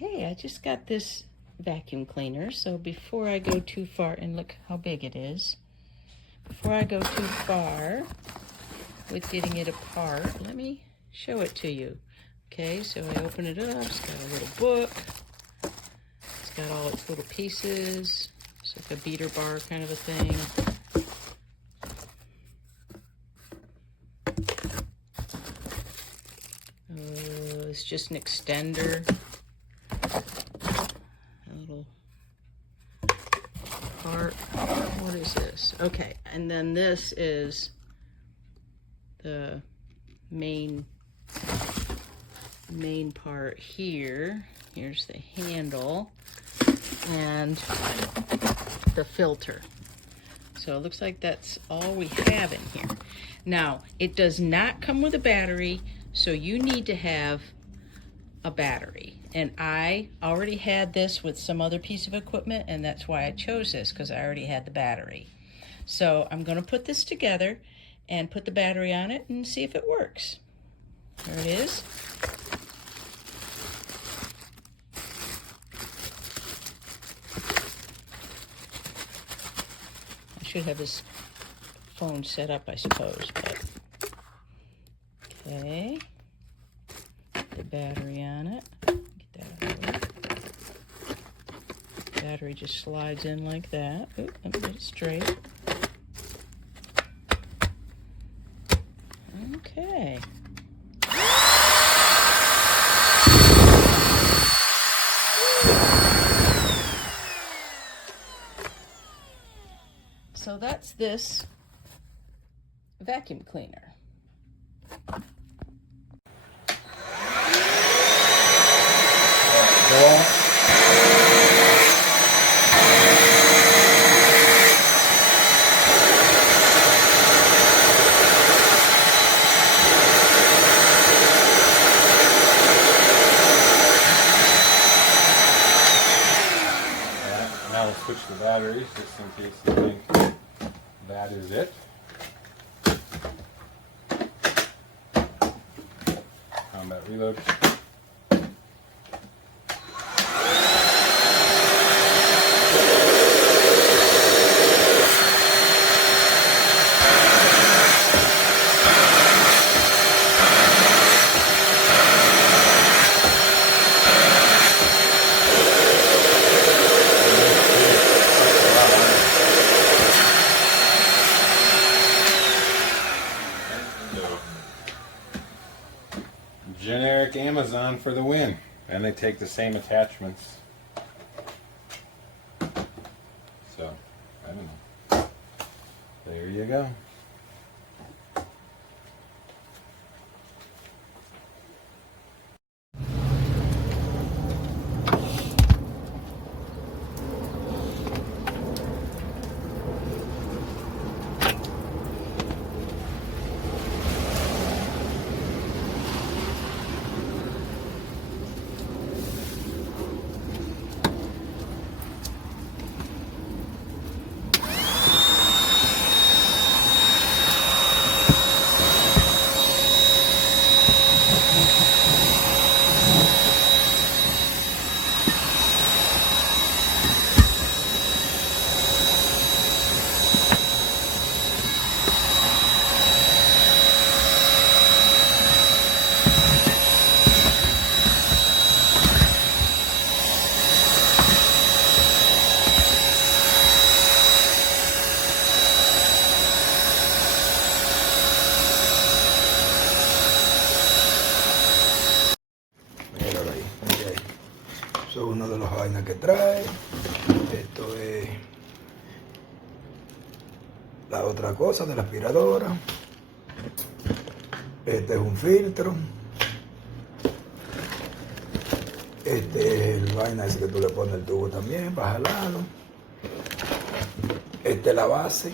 Okay, I just got this vacuum cleaner, so before I go too far, and look how big it is, before I go too far with getting it apart, let me show it to you. Okay, so I open it up, it's got a little book, it's got all its little pieces, it's like a beater bar kind of a thing. It's just an extender. A little part. What is this? Okay, and then this is the main part here. Here's the handle and the filter. So it looks like that's all we have in here. Now, it does not come with a battery, so you need to have a battery. And I already had this with some other piece of equipment, and that's why I chose this, because I already had the battery. So I'm going to put this together and put the battery on it and see if it works. There it is. I should have this phone set up, I suppose, but okay. The battery on it. Get that out of the way. Battery just slides in like that. Oop, let me get it straight. Okay. So that's this vacuum cleaner. Now we'll switch the batteries just in case you think that is it. Combat reload. Generic Amazon for the win. And they take the same attachments. So, I don't know. There you go. Esto es una de las vainas que trae. Esto es la otra cosa de la aspiradora. Este es un filtro. Este es el vaina ese que tú le pones el tubo también para jalarlo. Esta es la base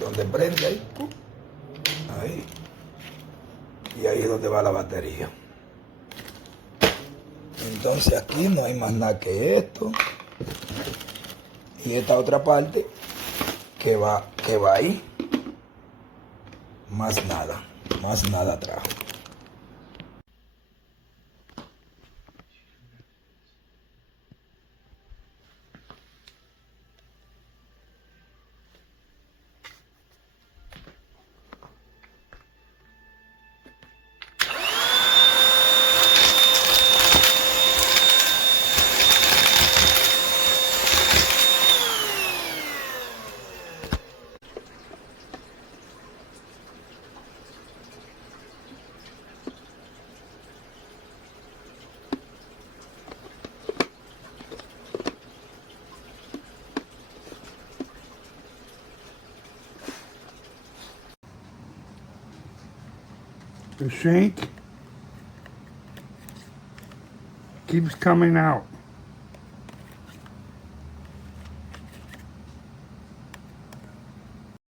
donde prende ahí. Ahí. Y ahí es donde va la batería. Entonces aquí no hay más nada que esto. Y esta otra parte que va ahí. Más nada atrás. The shank keeps coming out.